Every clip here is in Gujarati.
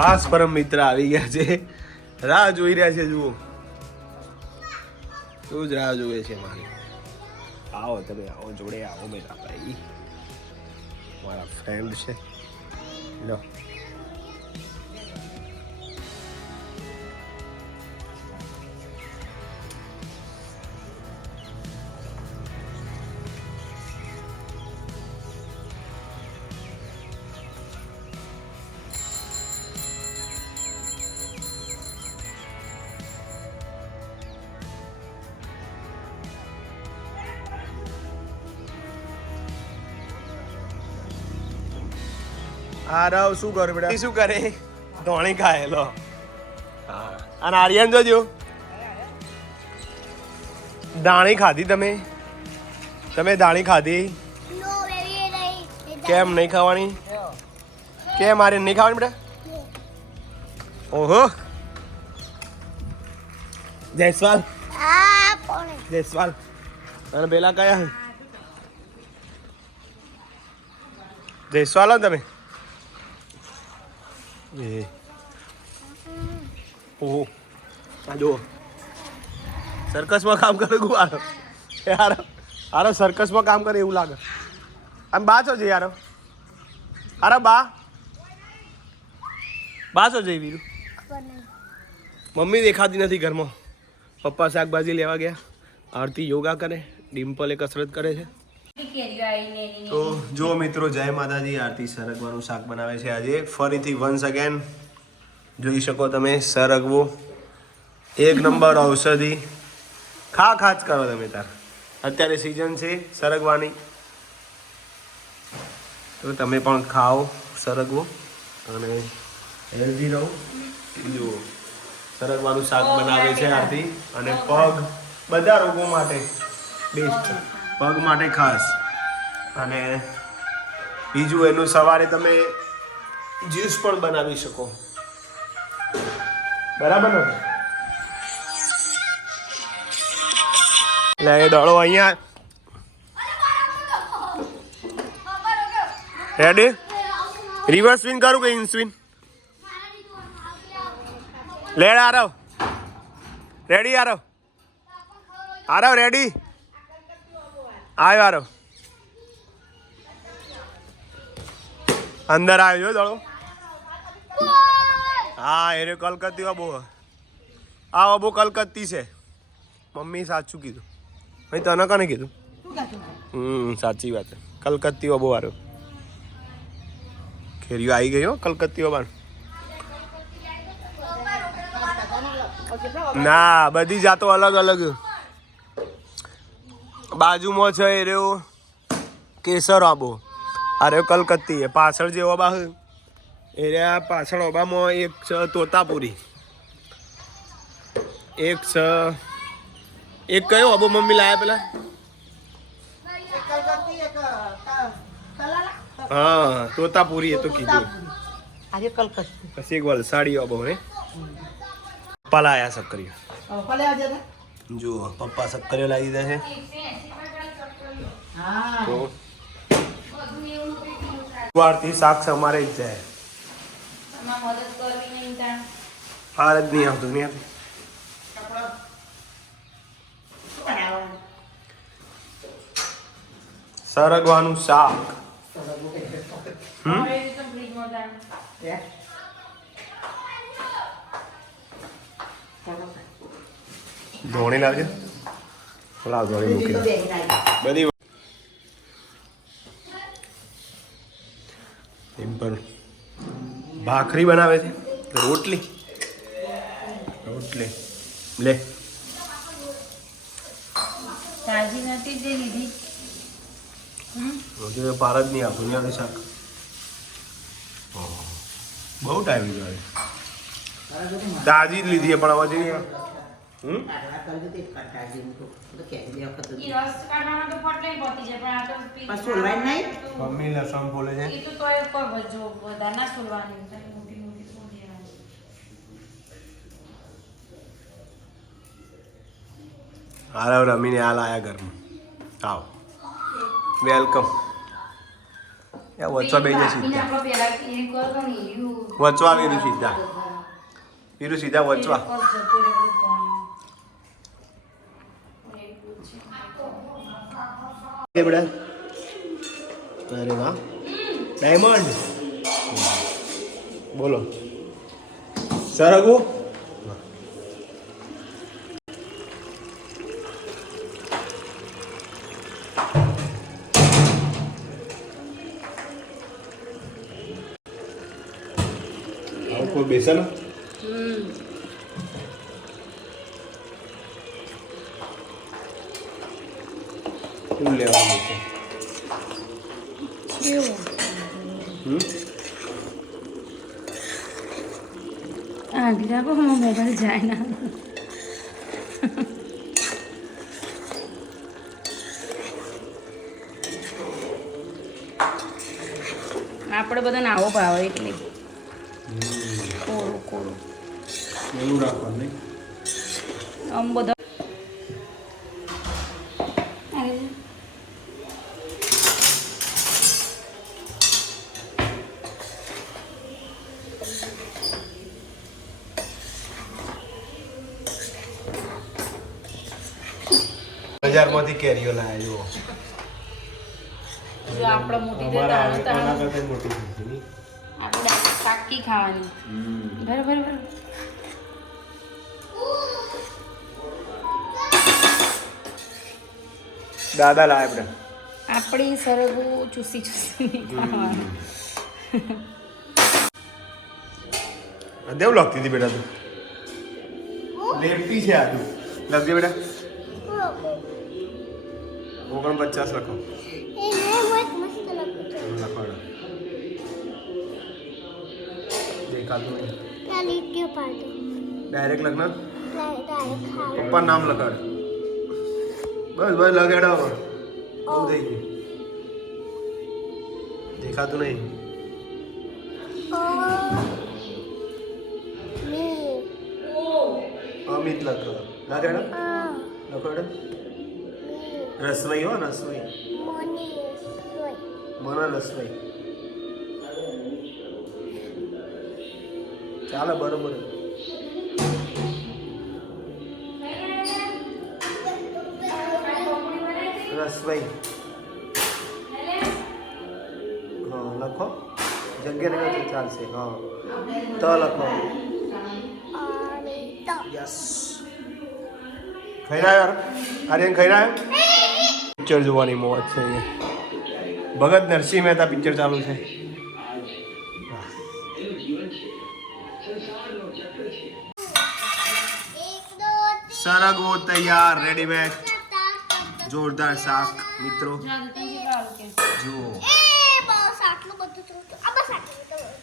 ખાસ પરમ મિત્ર આવી ગયા છે. રાહ જોઈ રહ્યા છે, જુઓ. તું જ રાહ જોવે છે, મારી. આવો તમે, આવો જોડે, આવો મેરા ભાઈ. મારા ફ્રેન્ડ છે. લો. આરવ શું કરે બેટા? શું કરે? ધોણી ખાય લો હા. અને આર્યન જોજો દાણી ખાધી તમે? તમે દાણી ખાધી? નો બેબી નહીં કેમ નહીં ખાવાની? કેમ મારે નહીં ખાવાની બેટા? ઓહો. જયસ્વાલ. આ જયસ્વાલ. અને પેલા કયા? જયસ્વાલ તમે. એ ઓહો આ જો સર્કસમાં કામ કરે ગુ આરો યાર સર્કસમાં કામ કરે એવું લાગે આમ બા છો છે યારો અરે બા બા છો જઈ વીરું મમ્મી દેખાતી નથી ઘરમાં પપ્પા શાકભાજી લેવા ગયા આરતી યોગા કરે ડિમ્પલે કસરત કરે છે તો જો મિત્રો જય માતાજી આરતી સરગવાનું શાક બનાવે છે આજે. ફરીથી વન્સ અગેન જોઈ શકો તમે સરગવો. એક નંબર ઔષધિ. ખા ખા જ કરો તમે તાર. અત્યારે સિઝન છે સરગવાની. તો તમે પણ ખાઓ સરગવો. અને હેલ્ધી રહો. જુઓ સરગવાનું શાક બનાવે છે આરતી. અને પગ બધા રોગો માટે બેસ્ટ પગ માટે ખાસ. અને બીજું એનું સવારે તમે જ્યુસ પણ બનાવી શકો. બરાબર ને? એટલે એ દડો અહીંયા. રેડી રિવર્સ સ્વિન કરું કે ઇન સ્વિન લેડ, આરવ. રેડી આરવ? આરવ રેડી આવ્યો આરવ અંદર આવ્યો જો હા, એ કલકત્તી અબો આ અબો કલકત્તી છે. મમ્મી સાચું કીધું. ભાઈ, તને કને કીધું? હમ, સાચી વાત છે. કલકત્તી અબો આવ્યો ખેરિયો આવી ગયો કલકત્તી બાર. ના, બધી જાતો અલગ અલગ. બાજુમાં છે એ રહ્યો કેસર આબો. આ રહ્યો કલકત્તી એ પાછળ જે ઓબા એ રહ્યા પાછળ ઓબામાં એક છે તોતાપુરી. એક છે એક કયો ઓબો મમ્મી લાયા પેલા? હા તોતાપુરી એ તો કીધું. આજે કલકત્તી. પછી એક વલસાડી અબો હે. પલાયા લાયા સક્કરીઓ ભલે આજે ને જુઓ પપ્પા સક્કરીઓ લાવી દીધા છે તો વારથી શાક છે અમારે જ જાય હાર જ નહીં આવતું નહીં સરગવાનું શાક હમ હે? ચાલો. ધોણી લાવજે. લાવ ધોણી મૂકી. બધી સિમ્પલ ભાખરી બનાવે છે. રોટલી. રોટલી. લે. તાજી નથી જે લીધી. હજુ તો પાર જ નહીં આપું નહીં શાક. બહુ ટાઈમ ગયો તાજી જ લીધી પણ હવે જોઈએ. મમ્મી લસણ બોલે છે ઈ તો તોય ઉપર જો વધારે સોલવાની મોટી મોટી સોલી હાલ રમીને હાલ આયા ઘરમાં. આવો. વેલકમ યા વચવા બે સીધા. વચવા વીરું સીધા. વીરું સીધા વચવા એક જ જતું રહે બધું પાણી. એટલું જ બેટા અરે વાહ. ડાયમંડ બોલો. સરગુ આવું શું લેવાનું છે. હમ? આ ગીરા પર મારો મોબાઈલ જાય ના. આપણે બધાને આવો ભાવે એટલે. કોરું કોરું એવું રાખવાનું આમ બધા અરે, બજારમાંથી કેરીઓ લાયા જુઓ જો આપણે મોટી થઈ અમારા તાણે તાણે આના કરતા મોટી થઈ છે નહીં? આપણે પાકી કેરીઓ બરાબર બરાબર દાદા લાય બેટા આપણી સરગુ ચૂસી ચૂસી દેવ લખતી હતી બેટા તું. લેપટી છે આ તું. લખજે બેટા. ઓગણપચાસ લખો એને હું એક મસ્ત લખું છું લખવાડો દેખાતું ડાયરેક્ટ લખના પપ્પા નામ લખાડ બસ બસ લગાડો બહુ થઈ ગયું દેખાતું નહીં અમિત લખો લગાડો લખાડો મી હો રસવાઈ. મોની રસવાઈ. ચાલે બરોબર. રસવાઈ. હા લખો. જગ્યા તો ચાલશે હા. ત લખો. યસ. ખાઈ યાર આર્યન ખાઈ રહ્યો પિક્ચર જોવાની મોજ છે ભગત નરસિંહ મહેતા પિક્ચર ચાલુ છે. સરગવો તૈયાર રેડીમેડ જોરદાર શાક, મિત્રો. જુઓ.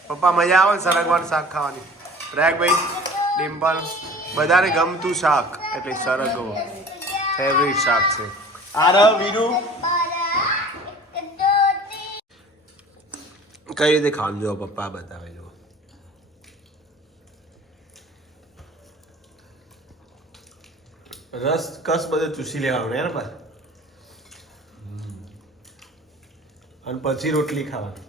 પપ્પા, મજા આવે સરગવાનું શાક ખાવાની? પ્રયાગભાઈ ડિમ્પલ. બધાને ગમતું શાક, એટલે સરગવો ફેવરિટ શાક છે. આરવ વીરુ કઈ રીતે ખાવાનું જો પપ્પા બતાવે જો રસ કસ બધે ચૂસી લેવાનું ને પાછું અને પછી રોટલી ખાવાની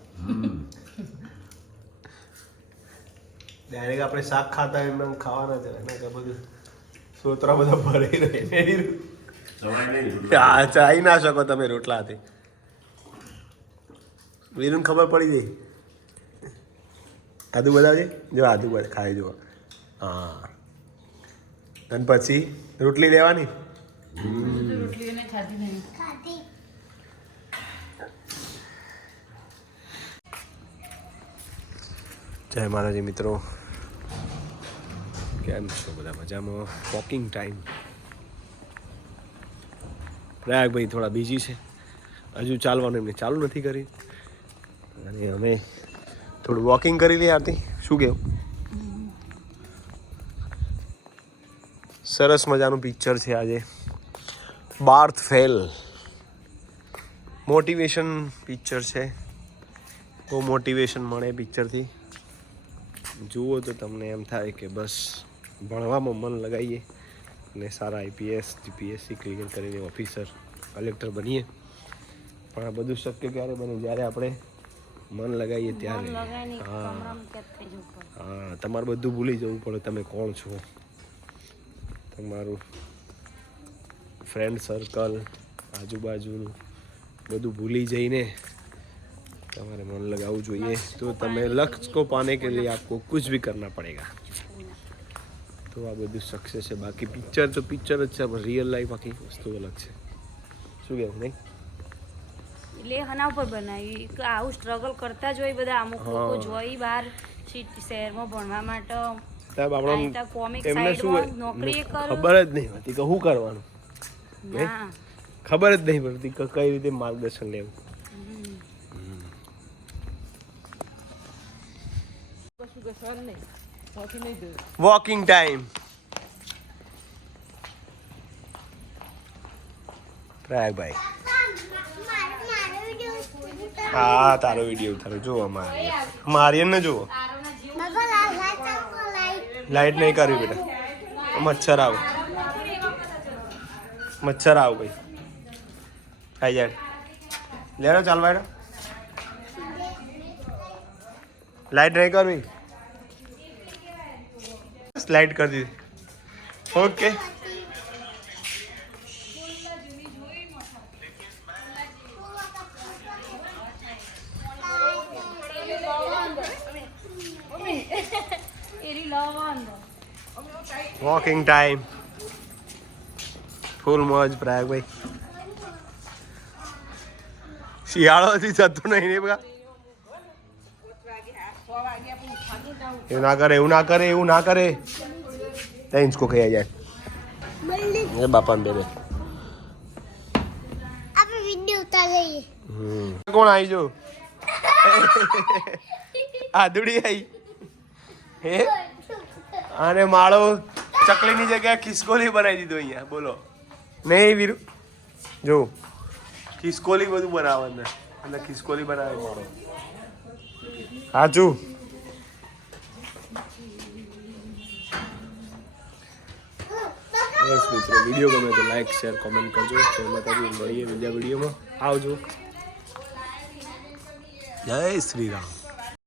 ડાયરેક્ટ આપણે શાક ખાતા હોય એમ ખાવાના છે એના બધું સોતરા બધા ભરી રહે ચાઈ ના શકો તમે રોટલાથી. વીરુને ખબર પડી ગઈ. આદુ બતાવજે જો, આદુ ખાઈ જુઓ. હા. અને પછી રોટલી લેવાની? જય માતાજી મિત્રો. કેમ છો બધા મજામાં? Walking time. પ્રયાગભાઈ થોડા બિઝી છે. હજુ ચાલવાનું એમને ચાલુ નથી કરી. અને અમે થોડું વોકિંગ કરી લઈએ આરતી. શું કહેવું સરસ મજાનું પિક્ચર છે આજે. બાર્થ ફેલ મોટિવેશન પિક્ચર છે. બહુ મોટિવેશન મળે પિક્ચરથી જુઓ તો તમને એમ થાય કે બસ ભણવામાં મન લગાવીએ અને સારા આઈપીએસ જીપીએસસી ક્લિયર કરીને ઓફિસર કલેક્ટર બનીએ. પણ આ બધું શક્ય ક્યારે બને? જ્યારે આપણે મન લગાવીએ ત્યારે. હા. હા તમારે બધું ભૂલી જવું પડે. તમે કોણ છો? તમારું ફ્રેન્ડ સર્કલ આજુબાજુનું બધું ભૂલી જઈને તમારે મન લગાવવું જોઈએ. તો તમે લક્ષ કો પાને કે લીએ આપકો કુછ ભી કરના પડેગા. તો આ બધું સક્સેસ છે. બાકી પિક્ચર તો પિક્ચર જ છે. પણ રિયલ લાઈફ આખી વસ્તુ અલગ છે. શું કહેવું નહીં? એટલે હના ઉપર બનાવી. આવું સ્ટ્રગલ કરતા જ હોય બધા. અમુક લોકો જોઈ બહાર શહેરમાં ભણવા માટે. સાહેબ એમને શું નોકરી ખબર જ નહીં હોતી કે શું કરવાનું. ખબર જ નહીં પડતી કે કઈ રીતે માર્ગદર્શન લેવું. વોકિંગ ટાઈમ પ્રયાગભાઈ હા તારો વીડિયો ઉતારો જો મારી ને જુઓ લાઈટ નહીં કરવી બેટા મચ્છર આવ મચ્છર આવ ભાઈ ખાઈ જાય લેરો ચાલવા હેડો. લાઈટ નહીં કરવી સ્લાઇડ કરી દીધી. ઓકે. વોકિંગ ટાઈમ ફૂલ મોજ, પ્રયાગભાઈ. શિયાળો હજી જતું નહીં ને બકા એવું ના કરે એવું ના કરે એવું ના કરે. ત્યાં ઇંચકો ખાઈ જાય એ બાપાને બેબે. કોણ આવી જો? આદુડી આવી હે? અને માળો ચકલીની જગ્યાએ ખિસકોલી બનાવી દીધો અહીંયા. બોલો. નહીં વીરુ. જો. ખિસકોલી બધું બનાવે અંદર ખિસકોલી બનાવે માળો. સાચું બસ મિત્રો વીડિયો ગમે તો લાઈક શેર કોમેન્ટ કરજો. જય માતાજી મળીએ બીજા વિડીયોમાં આવજો. જય શ્રી રામ.